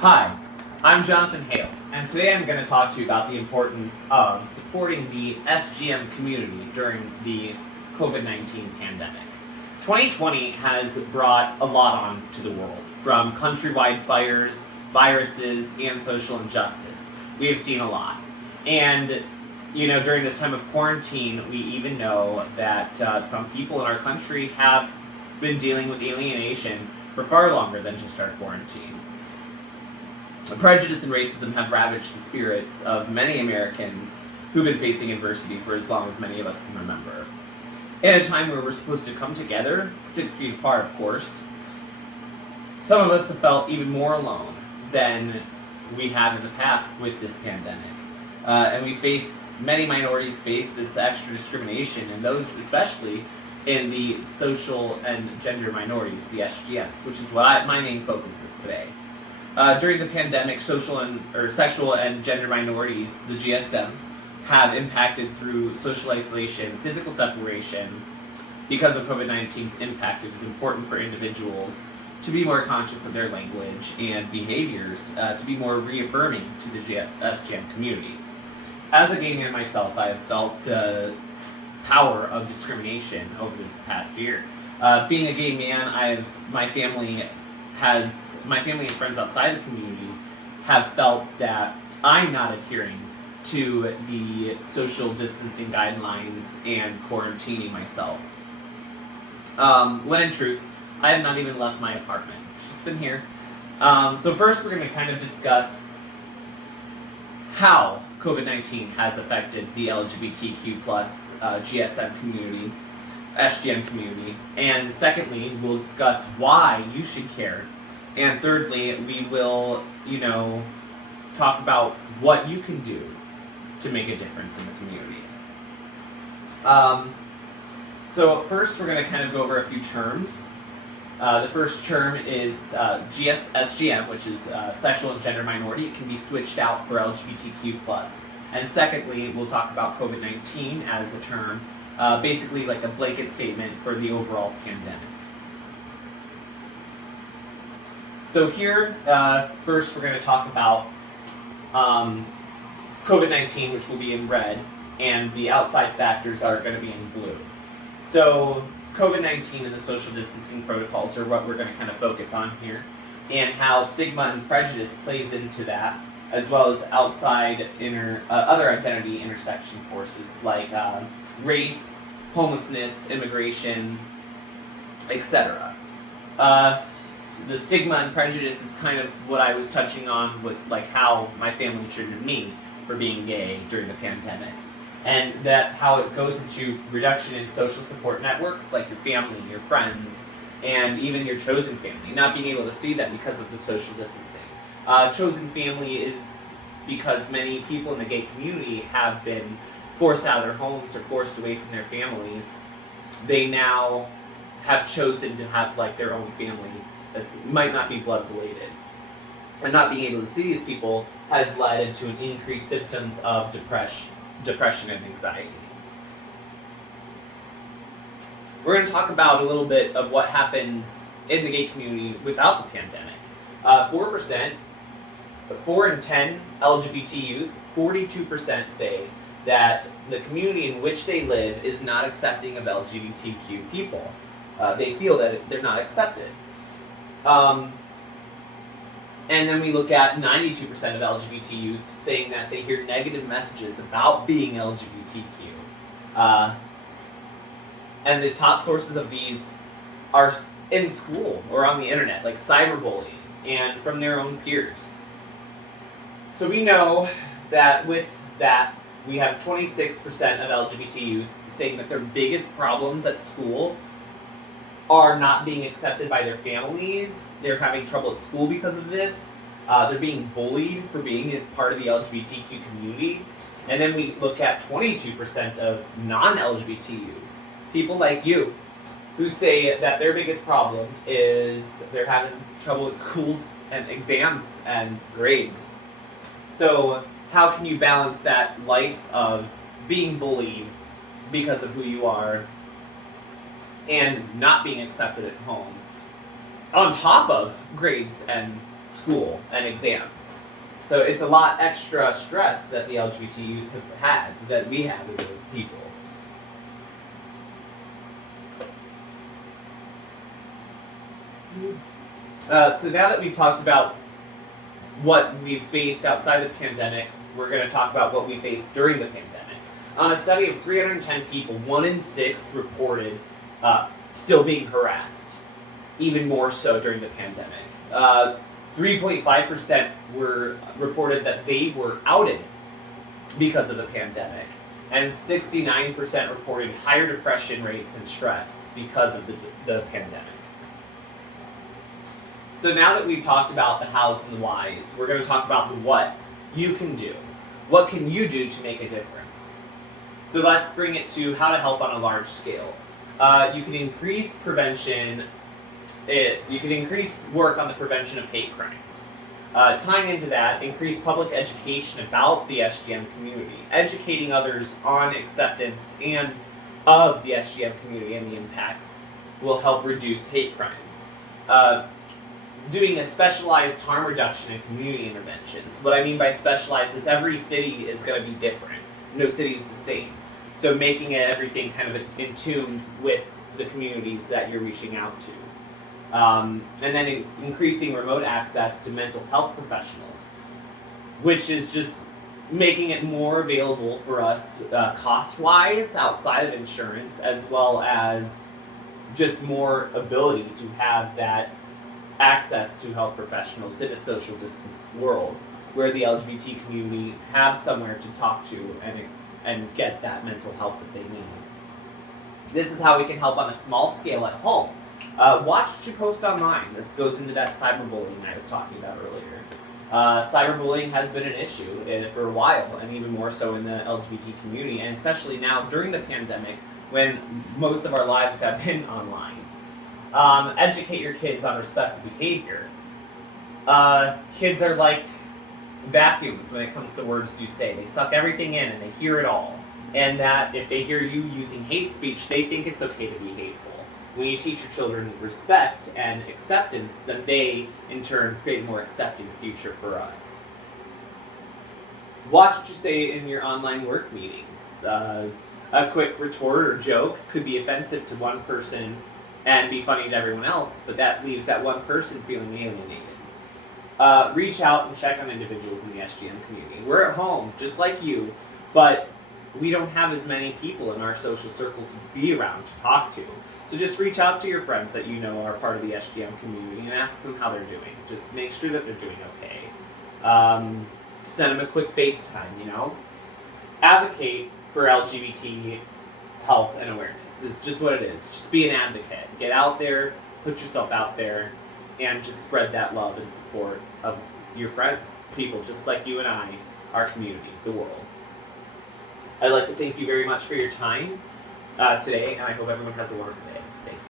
Hi, I'm Jonathan Hale, and today I'm going to talk to you about the importance of supporting the SGM community during the COVID-19 pandemic. 2020 has brought a lot on to the world, from countrywide fires, viruses, and social injustice. We have seen a lot. And, during this time of quarantine, we even know that some people in our country have been dealing with alienation for far longer than just our quarantine. Prejudice and racism have ravaged the spirits of many Americans who've been facing adversity for as long as many of us can remember. In a time where we're supposed to come together, 6 feet apart, of course, some of us have felt even more alone than we have in the past with this pandemic. And many minorities face this extra discrimination, and those especially in the social and gender minorities, the SGMs, which is what my main focus is today. During the pandemic, sexual and gender minorities, the GSMs, have impacted through social isolation, physical separation. Because of COVID-19's impact, it is important for individuals to be more conscious of their language and behaviors, to be more reaffirming to the SGM community. As a gay man myself, I have felt the power of discrimination over this past year. Being a gay man, my family and friends outside the community have felt that I'm not adhering to the social distancing guidelines and quarantining myself. When in truth, I have not even left my apartment. It's been here. So first we're going to kind of discuss how COVID-19 has affected the LGBTQ plus GSM community, SGM community, and secondly, we'll discuss why you should care, and thirdly, we will, talk about what you can do to make a difference in the community. So first, we're going to kind of go over a few terms. The first term is SGM, which is sexual and gender minority. It can be switched out for LGBTQ plus. And secondly, we'll talk about COVID-19 as a term, basically like a blanket statement for the overall pandemic. So here, first we're going to talk about COVID-19, which will be in red, and the outside factors are going to be in blue. So COVID-19 and the social distancing protocols are what we're going to kind of focus on here, and how stigma and prejudice plays into that, as well as outside other identity intersection forces like race, homelessness, immigration, etc. The stigma and prejudice is kind of what I was touching on with like how my family treated me for being gay during the pandemic. And that how it goes into reduction in social support networks like your family, your friends, and even your chosen family, not being able to see them because of the social distancing. Chosen family is because many people in the gay community have been forced out of their homes or forced away from their families. They now have chosen to have like their own family that might not be blood related. And not being able to see these people has led to an increased symptoms of depression and anxiety. We're going to talk about a little bit of what happens in the gay community without the pandemic. 4 in 10 LGBT youth, 42% say that the community in which they live is not accepting of LGBTQ people. They feel that they're not accepted. And then we look at 92% of LGBT youth saying that they hear negative messages about being LGBTQ. And the top sources of these are in school or on the internet, like cyberbullying, and from their own peers. So we know that with that, we have 26% of LGBT youth saying that their biggest problems at school are not being accepted by their families. They're having trouble at school because of this. They're being bullied for being a part of the LGBTQ community. And then we look at 22% of non-LGBT youth, people like you, who say that their biggest problem is they're having trouble at schools and exams and grades. So how can you balance that life of being bullied because of who you are and not being accepted at home, on top of grades and school and exams. So it's a lot extra stress that the LGBT youth have had that we have as a people. So now that we've talked about what we faced outside the pandemic, we're going to talk about what we faced during the pandemic. On a study of 310 people, 1 in 6 reported still being harassed, even more so during the pandemic. 3.5% were reported that they were outed because of the pandemic, and 69% reported higher depression rates and stress because of the pandemic. So now that we've talked about the hows and the whys, we're going to talk about the what you can do. What can you do to make a difference? So let's bring it to how to help on a large scale. You can increase prevention. You can increase work on the prevention of hate crimes. Tying into that, increase public education about the SGM community, educating others on acceptance and of the SGM community and the impacts will help reduce hate crimes. Doing a specialized harm reduction and community interventions. What I mean by specialized is every city is going to be different. No city is the same. So making everything kind of in tune with the communities that you're reaching out to. And then increasing remote access to mental health professionals, which is just making it more available for us cost-wise outside of insurance, as well as just more ability to have that access to health professionals in a social distance world where the LGBT community have somewhere to talk to and get that mental health that they need. This is how we can help on a small scale at home. Watch what you post online. This goes into that cyberbullying I was talking about earlier. Cyberbullying has been an issue for a while, and even more so in the LGBT community, and especially now during the pandemic when most of our lives have been online. Educate your kids on respectful behavior. Kids are like vacuums when it comes to words you say. They suck everything in and they hear it all. And that if they hear you using hate speech, they think it's okay to be hateful. When you teach your children respect and acceptance, then they, in turn, create a more accepting future for us. Watch what you say in your online work meetings. A quick retort or joke could be offensive to one person and be funny to everyone else, but that leaves that one person feeling alienated. Reach out and check on individuals in the SGM community. We're at home, just like you, but we don't have as many people in our social circle to be around, to talk to. So just reach out to your friends that you know are part of the SGM community and ask them how they're doing. Just make sure that they're doing okay. Send them a quick FaceTime, Advocate for LGBT health and awareness. It's just what it is. Just be an advocate. Get out there, put yourself out there, and just spread that love and support of your friends, people just like you and I, our community, the world. I'd like to thank you very much for your time today, and I hope everyone has a wonderful day.